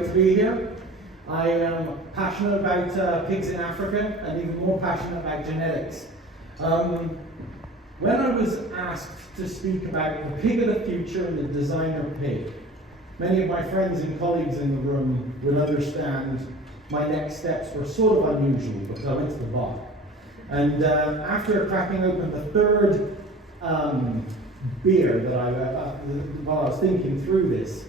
great to be here. I am passionate about pigs in Africa and even more passionate about genetics. When I was asked to speak about the pig of the future and the designer pig, many of my friends and colleagues in the room will understand my next steps were sort of unusual because I went to the bar. And after cracking open the third beer that while I was thinking through this,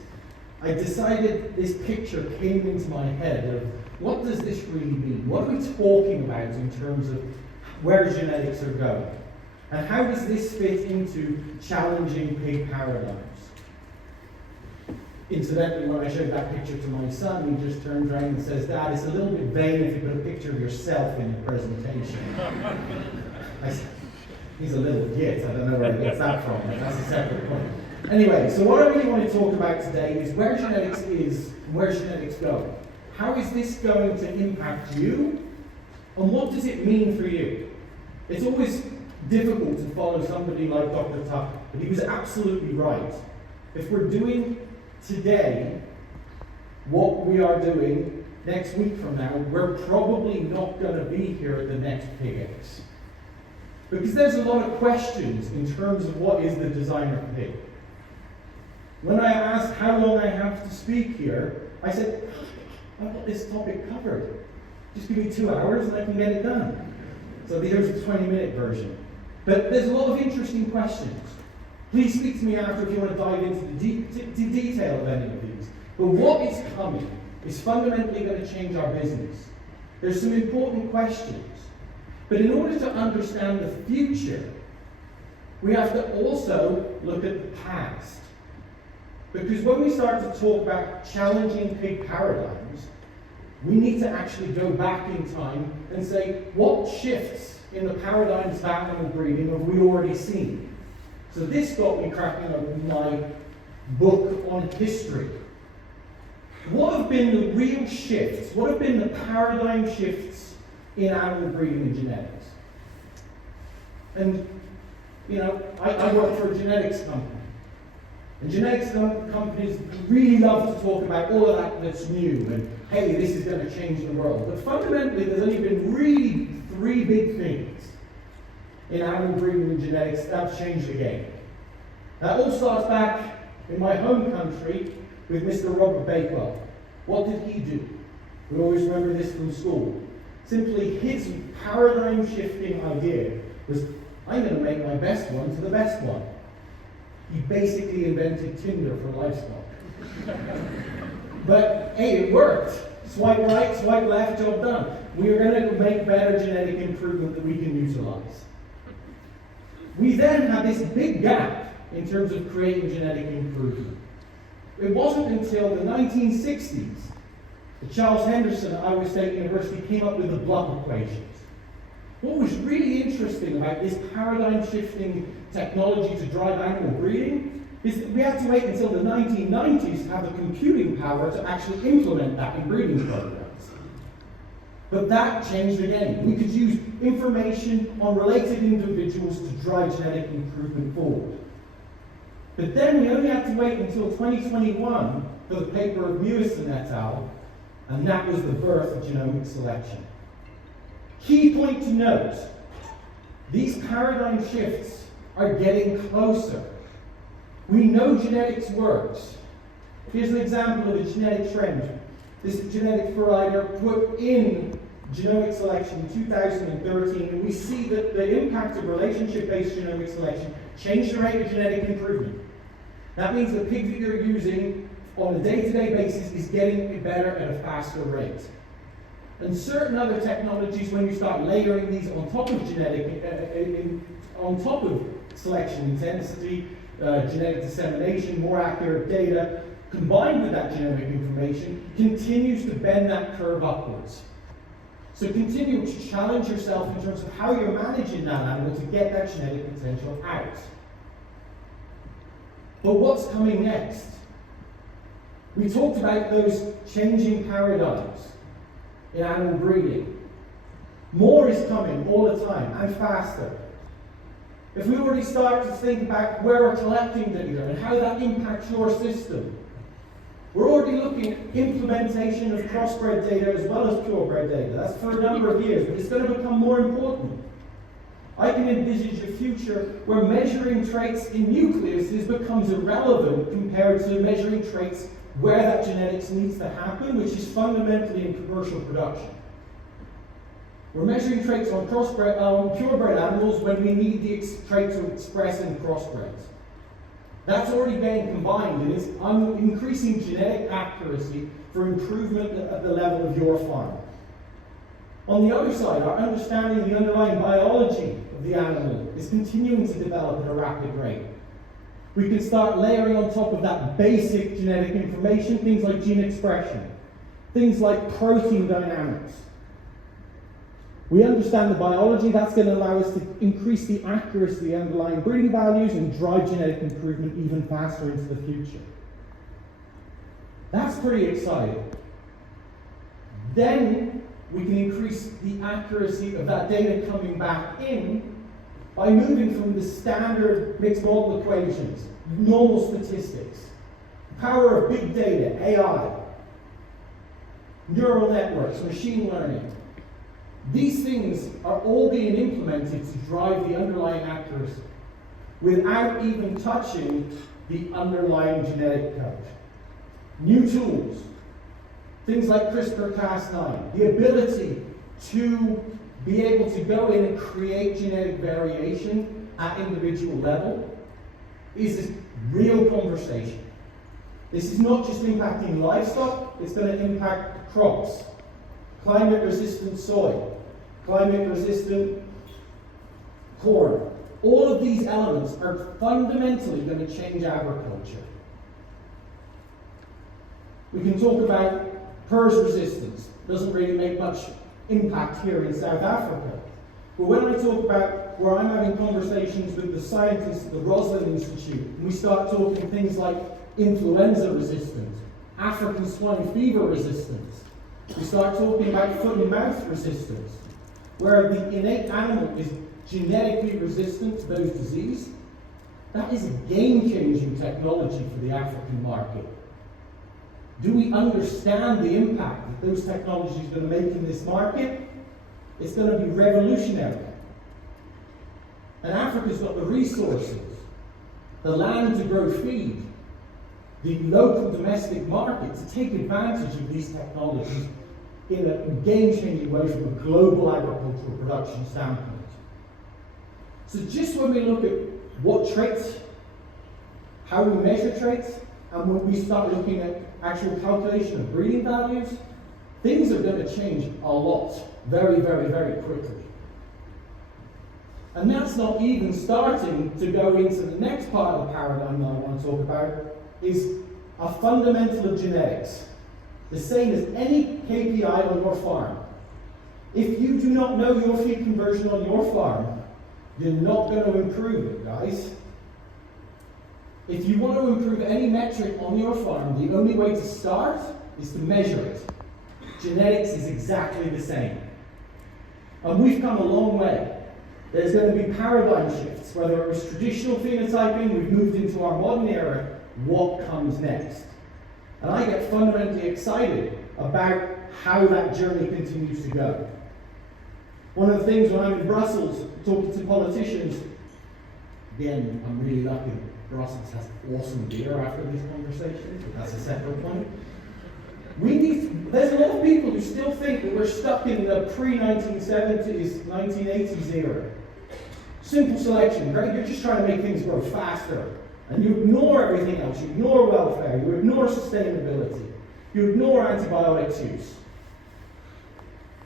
I decided this picture came into my head of what does this really mean? What are we talking about in terms of where genetics are going? And how does this fit into challenging pig paradigms? Incidentally, when I showed that picture to my son, he just turns around and says, "Dad, it's a little bit vain if you put a picture of yourself in your presentation." I said, he's a little git, I don't know where he gets that from, but that's a separate point. Anyway, so what I really want to talk about today is where genetics is and where genetics go. How is this going to impact you? And what does it mean for you? It's always difficult to follow somebody like Dr. Tuck, but he was absolutely right. If we're doing today what we are doing next week from now, we're probably not going to be here at the next PIGx. Because there's a lot of questions in terms of what is the designer pig. When I asked how long I have to speak here, I said, I've got this topic covered. Just give me 2 hours and I can get it done. So here's the 20-minute version. But there's a lot of interesting questions. Please speak to me after if you want to dive into the detail of any of these. But what is coming is fundamentally going to change our business. There's some important questions. But in order to understand the future, we have to also look at the past. Because when we start to talk about challenging pig paradigms, we need to actually go back in time and say, what shifts in the paradigms of animal breeding have we already seen? So this got me cracking open my book on history. What have been the real shifts? What have been the paradigm shifts in animal breeding and genetics? And, you know, I work for a genetics company. And genetics companies really love to talk about all of that that's new and, hey, this is going to change the world. But fundamentally, there's only been really 3 big things in animal breeding and genetics that have changed the game. That all starts back in my home country with Mr. Robert Bakewell. What did he do? We always remember this from school. Simply his paradigm-shifting idea was, I'm going to make my best one to the best one. He basically invented Tinder for livestock. But hey, it worked. Swipe right, swipe left, job done. We are going to make better genetic improvement that we can utilize. We then had this big gap in terms of creating genetic improvement. It wasn't until the 1960s that Charles Henderson at Iowa State University came up with the Bloch equations. What was really interesting about this paradigm-shifting technology to drive animal breeding is that we had to wait until the 1990s to have the computing power to actually implement that in breeding programs. But that changed again. We could use information on related individuals to drive genetic improvement forward. But then we only had to wait until 2021 for the paper of Mewison et al., and that was the birth of genomic selection. Key point to note, these paradigm shifts are getting closer. We know genetics works. Here's an example of a genetic trend. This genetic provider put in genomic selection in 2013, and we see that the impact of relationship-based genomic selection changed the rate of genetic improvement. That means the pig that you're using on a day-to-day basis is getting better at a faster rate. And certain other technologies, when you start layering these on top of on top of selection intensity, genetic dissemination, more accurate data, combined with that genomic information, continues to bend that curve upwards. So continue to challenge yourself in terms of how you're managing that animal to get that genetic potential out. But what's coming next? We talked about those changing paradigms in animal breeding. More is coming all the time and faster. If we already start to think about where we're collecting data and how that impacts your system, We're already looking at implementation of crossbred data as well as purebred data. That's for a number of years, but it's going to become more important. I can envisage a future where measuring traits in nucleuses becomes irrelevant compared to measuring traits where that genetics needs to happen, which is fundamentally in commercial production. We're measuring traits on purebred animals when we need the trait to express in crossbreds. That's already being combined, and it's increasing genetic accuracy for improvement at the level of your farm. On the other side, our understanding of the underlying biology of the animal is continuing to develop at a rapid rate. We can start layering on top of that basic genetic information things like gene expression, things like protein dynamics. We understand the biology. That's going to allow us to increase the accuracy of the underlying breeding values and drive genetic improvement even faster into the future. That's pretty exciting. Then we can increase the accuracy of that data coming back in by moving from the standard mixed model equations, normal statistics, the power of big data, AI, neural networks, machine learning. These things are all being implemented to drive the underlying accuracy without even touching the underlying genetic code. New tools, things like CRISPR-Cas9, the ability to be able to go in and create genetic variation at individual level is a real conversation. This is not just impacting livestock, it's going to impact crops. Climate-resistant soy, climate-resistant corn. All of these elements are fundamentally going to change agriculture. We can talk about PRRS resistance. Doesn't really make much impact here in South Africa. But when I talk about where I'm having conversations with the scientists at the Roslin Institute, and we start talking things like influenza resistance, African swine fever resistance, we start talking about foot and mouth resistance, where the innate animal is genetically resistant to those diseases. That is a game-changing technology for the African market. Do we understand the impact that those technologies are going to make in this market? It's going to be revolutionary. And Africa's got the resources, the land to grow feed, the local domestic market to take advantage of these technologies in a game-changing way from a global agricultural production standpoint. So just when we look at what traits, how we measure traits, and when we start looking at actual calculation of breeding values, things are going to change a lot, very, very, very quickly. And that's not even starting to go into the next part of the paradigm that I want to talk about, is a fundamental of genetics. The same as any KPI on your farm. If you do not know your feed conversion on your farm, you're not going to improve it, guys. If you want to improve any metric on your farm, the only way to start is to measure it. Genetics is exactly the same. And we've come a long way. There's going to be paradigm shifts, whether it was traditional phenotyping, we've moved into our modern era, what comes next? And I get fundamentally excited about how that journey continues to go. One of the things when I'm in Brussels talking to politicians, again, I'm really lucky Brussels has awesome beer after these conversations, but that's a separate point. There's a lot of people who still think that we're stuck in the pre-1970s, 1980s era. Simple selection, right? You're just trying to make things grow faster. And you ignore everything else. You ignore welfare. You ignore sustainability. You ignore antibiotics use.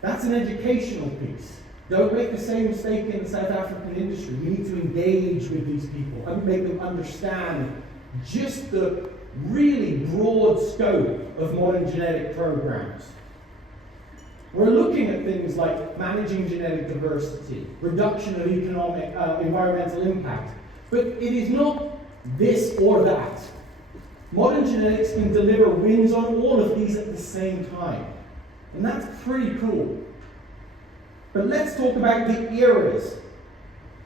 That's an educational piece. Don't make the same mistake in the South African industry. We need to engage with these people and make them understand just the really broad scope of modern genetic programs. We're looking at things like managing genetic diversity, reduction of economic, environmental impact, but it is not this or that. Modern genetics can deliver wins on all of these at the same time. And that's pretty cool. But let's talk about the eras.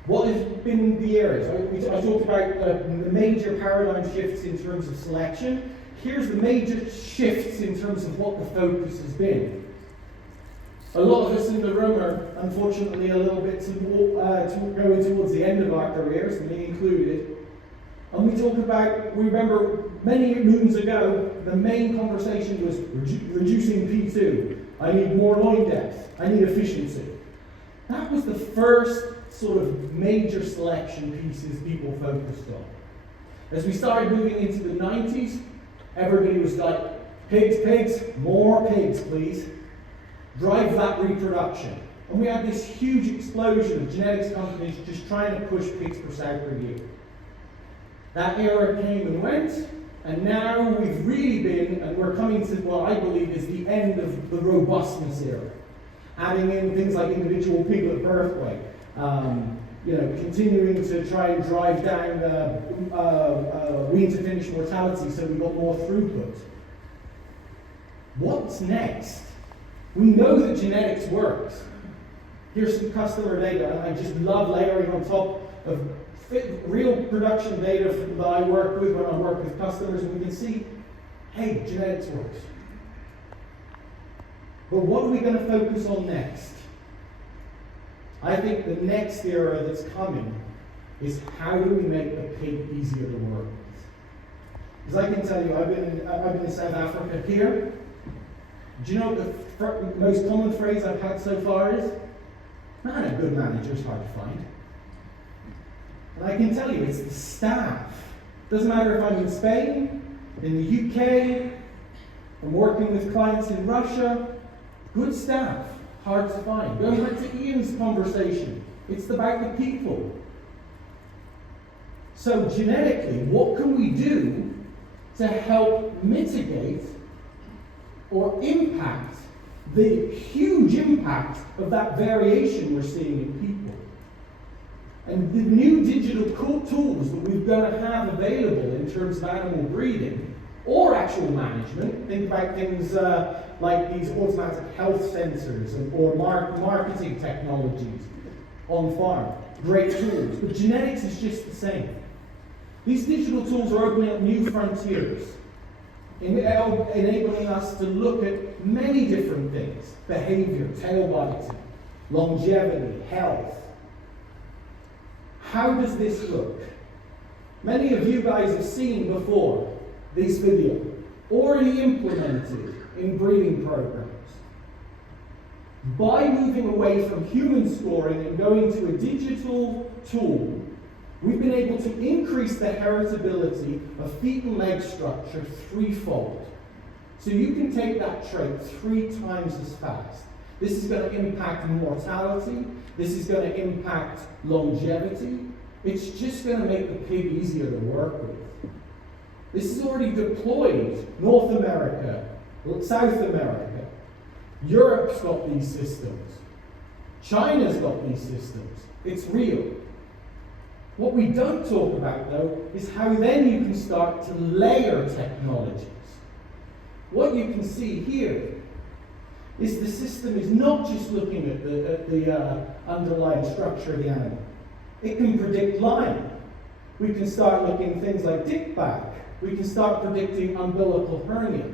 What has been the eras? I talked about the major paradigm shifts in terms of selection. here's the major shifts in terms of what the focus has been. A lot of us in the room are unfortunately a little bit going towards the end of our careers, me included. And we remember many moons ago, the main conversation was reducing P2. I need more loin depth. I need efficiency. That was the first sort of major selection pieces people focused on. As we started moving into the 90s, everybody was like, pigs, more pigs, please. Drive that reproduction. And we had this huge explosion of genetics companies just trying to push pigs per sow per year. That era came and went, and now we've really been, and we're coming to what I believe is the end of the robustness era. Adding in things like individual piglet birth weight, continuing to try and drive down wean to finish mortality so we've got more throughput. What's next? We know that genetics works. Here's some customer data, and I just love layering on top of real production data that I work with when I work with customers, and we can see, hey, genetics works. But what are we going to focus on next? I think the next era that's coming is how do we make the pig easier to work with? Because I can tell you, I've been in South Africa here. Do you know what the most common phrase I've had so far is? Man, a good manager is hard to find. And I can tell you, it's the staff. Doesn't matter if I'm in Spain, in the UK, I'm working with clients in Russia. Good staff, hard to find. Going back to Ian's conversation, it's about the people. So genetically, what can we do to help mitigate or impact the huge impact of that variation we're seeing in people? And the new digital tools that we're going to have available in terms of animal breeding or actual management, think about things like these automatic health sensors or marketing technologies on farm. Great tools. But genetics is just the same. These digital tools are opening up new frontiers, enabling us to look at many different things: behavior, tail biting, longevity, health. How does this look? Many of you guys have seen before this video, already implemented in breeding programs. By moving away from human scoring and going to a digital tool, we've been able to increase the heritability of feet and leg structure threefold. So you can take that trait 3 times as fast. This is going to impact mortality. This is going to impact longevity. It's just going to make the pig easier to work with. This is already deployed. North America, South America. Europe's got these systems. China's got these systems. It's real. What we don't talk about, though, is how then you can start to layer technologies. What you can see here is the system is not just looking at the underlying structure of the animal. It can predict lying. We can start looking at things like dick back. We can start predicting umbilical hernia.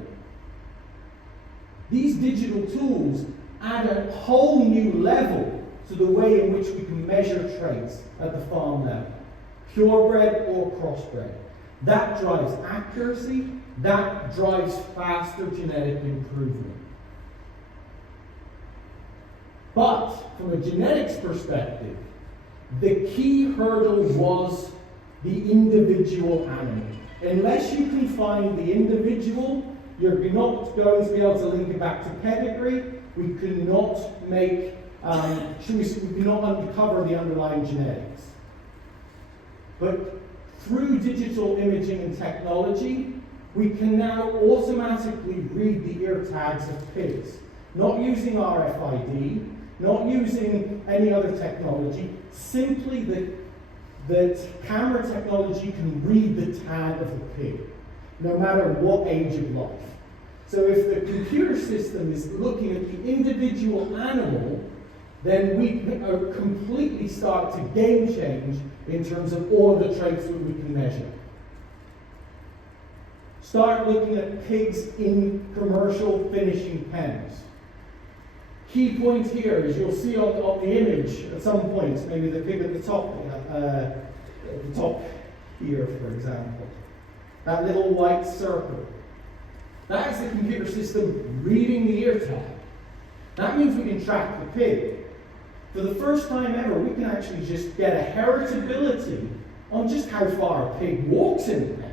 These digital tools add a whole new level to the way in which we can measure traits at the farm level. Purebred or crossbred. That drives accuracy. That drives faster genetic improvement. But from a genetics perspective, the key hurdle was the individual animal. Unless you can find the individual, you're not going to be able to link it back to pedigree. We cannot we cannot uncover the underlying genetics. But through digital imaging and technology, we can now automatically read the ear tags of pigs, not using RFID, not using any other technology, simply that camera technology can read the tag of the pig, no matter what age of life. So if the computer system is looking at the individual animal, then we completely start to game change in terms of all of the traits that we can measure. Start looking at pigs in commercial finishing pens. Key point here is you'll see on the image at some points, maybe the pig at the top here, for example. That little white circle. That is the computer system reading the ear tag. That means we can track the pig. For the first time ever, we can actually just get a heritability on just how far a pig walks in the pen.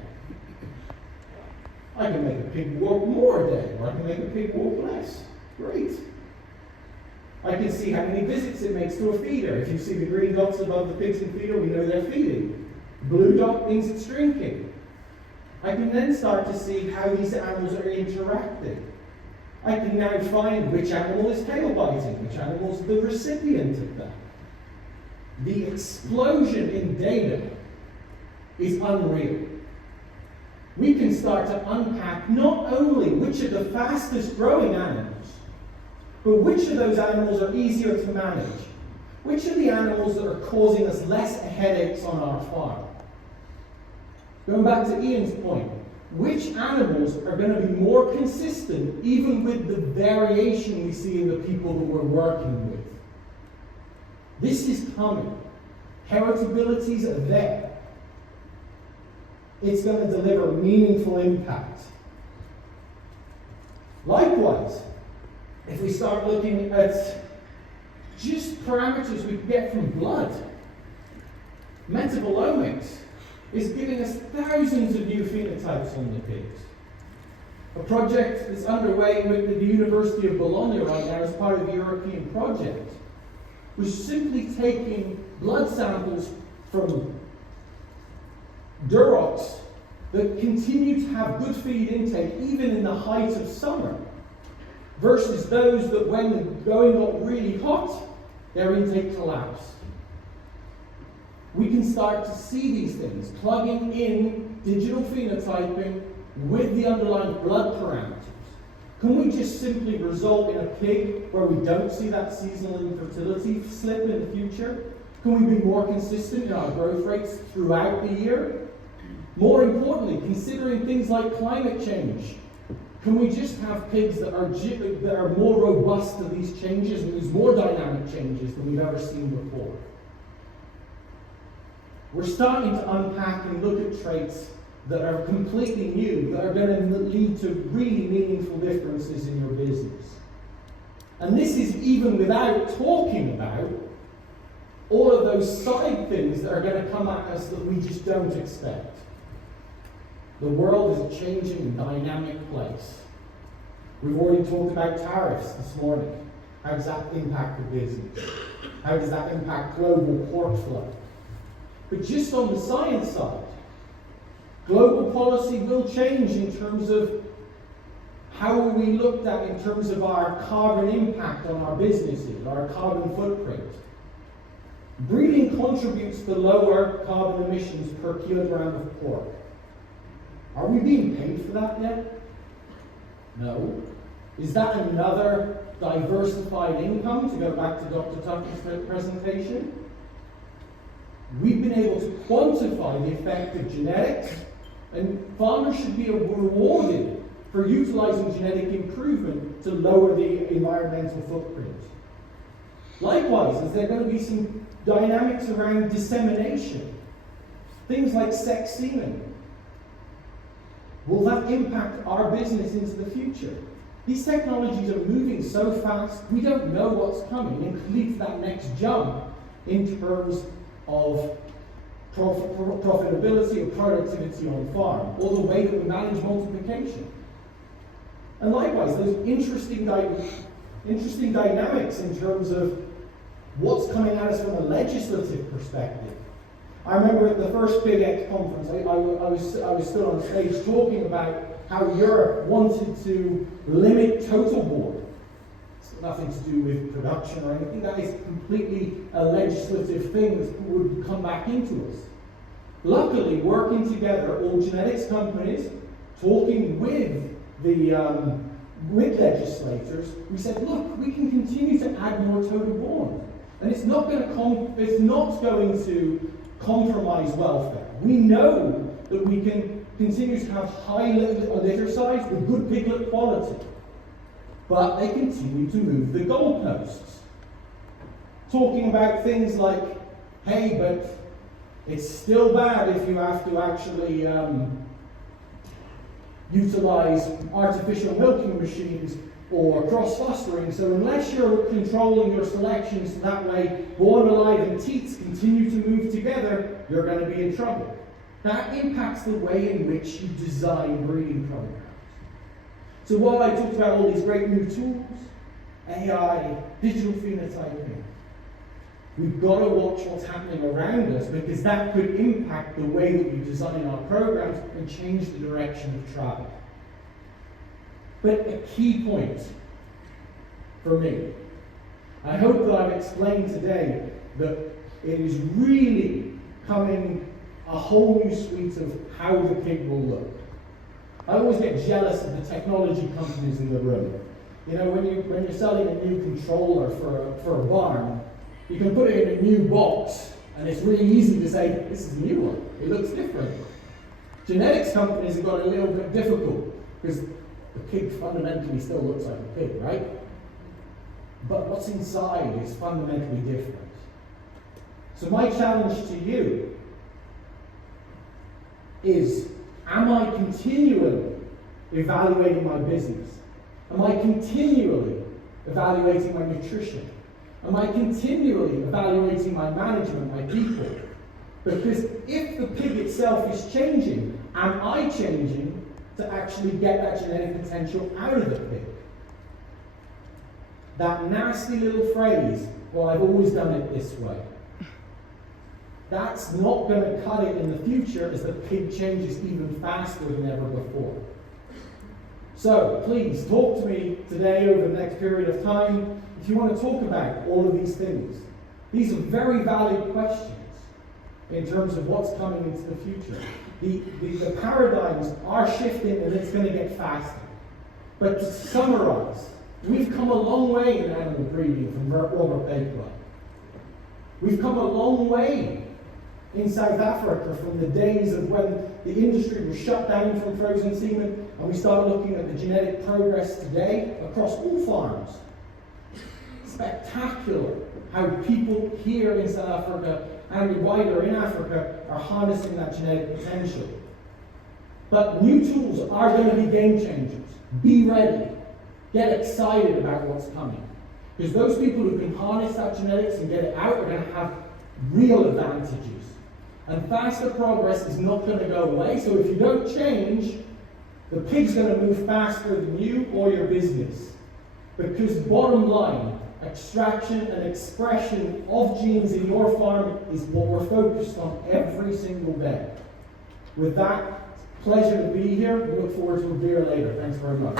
I can make a pig walk more a day, or I can make a pig walk less. Great. I can see how many visits it makes to a feeder. If you see the green dots above the pigs in feeder, we know they're feeding. Blue dot means it's drinking. I can then start to see how these animals are interacting. I can now find which animal is tail biting, which animal is the recipient of that. The explosion in data is unreal. We can start to unpack not only which are the fastest growing animals, but which of those animals are easier to manage. Which are the animals that are causing us less headaches on our farm? Going back to Ian's point, which animals are going to be more consistent even with the variation we see in the people that we're working with? This is coming. Heritabilities are there. It's going to deliver meaningful impact. Likewise, if we start looking at just parameters we get from blood, metabolomics is giving us thousands of new phenotypes on the pigs. A project that's underway with the University of Bologna right now as part of the European project was simply taking blood samples from durocs that continue to have good feed intake even in the height of summer, versus those that when the going got really hot, their intake collapsed. We can start to see these things, plugging in digital phenotyping with the underlying blood parameters. Can we just simply result in a pig where we don't see that seasonal infertility slip in the future? Can we be more consistent in our growth rates throughout the year? More importantly, considering things like climate change, can we just have pigs that are more robust to these changes and these more dynamic changes than we've ever seen before? We're starting to unpack and look at traits that are completely new, that are going to lead to really meaningful differences in your business. And this is even without talking about all of those side things that are going to come at us that we just don't expect. The world is a changing and dynamic place. We've already talked about tariffs this morning. How does that impact the business? How does that impact global port flow? But just on the science side, global policy will change in terms of how we looked at in terms of our carbon impact on our businesses, our carbon footprint. Breeding contributes to lower carbon emissions per kilogram of pork. Are we being paid for that yet? No. Is that another diversified income, to go back to Dr. Tucker's presentation? We've been able to quantify the effect of genetics, and farmers should be rewarded for utilizing genetic improvement to lower the environmental footprint. Likewise, is there going to be some dynamics around dissemination? Things like sex semen. Will that impact our business into the future? These technologies are moving so fast, we don't know what's coming, and leads to that next jump in terms of profitability or productivity on farm, or the way that we manage multiplication. And likewise, those interesting dynamics in terms of what's coming at us from a legislative perspective. I remember at the first PIGx conference, I was still on stage talking about how Europe wanted to limit total board. It's nothing to do with production or anything. That is completely a legislative thing that would come back into us. Luckily, working together, all genetics companies, talking with legislators, we said, look, we can continue to add more total born, and it's not going to compromise welfare. We know that we can continues to have high litter size with good piglet quality. But they continue to move the goalposts. Talking about things like, hey, but it's still bad if you have to actually utilize artificial milking machines or cross-fostering, so unless you're controlling your selections that way, born alive and teats continue to move together, you're going to be in trouble. That impacts the way in which you design breeding programs. So while I talked about all these great new tools, AI, digital phenotyping, we've got to watch what's happening around us, because that could impact the way that we design our programs and change the direction of travel. But a key point for me, I hope that I've explained today that it is really coming a whole new suite of how the pig will look. I always get jealous of the technology companies in the room. You know, when you're selling a new controller for a barn, you can put it in a new box, and it's really easy to say, this is a new one, it looks different. Genetics companies have got a little bit difficult, because the pig fundamentally still looks like a pig, right? But what's inside is fundamentally different. So my challenge to you is, am I continually evaluating my business? Am I continually evaluating my nutrition? Am I continually evaluating my management, my people? Because if the pig itself is changing, am I changing to actually get that genetic potential out of the pig? That nasty little phrase, well, I've always done it this way. That's not going to cut it in the future as the pig changes even faster than ever before. So please talk to me today over the next period of time if you want to talk about all of these things. These are very valid questions in terms of what's coming into the future. The paradigms are shifting, and it's going to get faster. But to summarize, we've come a long way in animal breeding from Robert Bakewell. We've come a long way in South Africa from the days of when the industry was shut down from frozen semen, and we started looking at the genetic progress today across all farms. Spectacular how people here in South Africa and wider in Africa are harnessing that genetic potential. But new tools are going to be game changers. Be ready. Get excited about what's coming. Because those people who can harness that genetics and get it out are going to have real advantages. And faster progress is not going to go away, so if you don't change, the pig's going to move faster than you or your business. Because bottom line, extraction and expression of genes in your farm is what we're focused on every single day. With that, pleasure to be here. We look forward to a beer later. Thanks very much.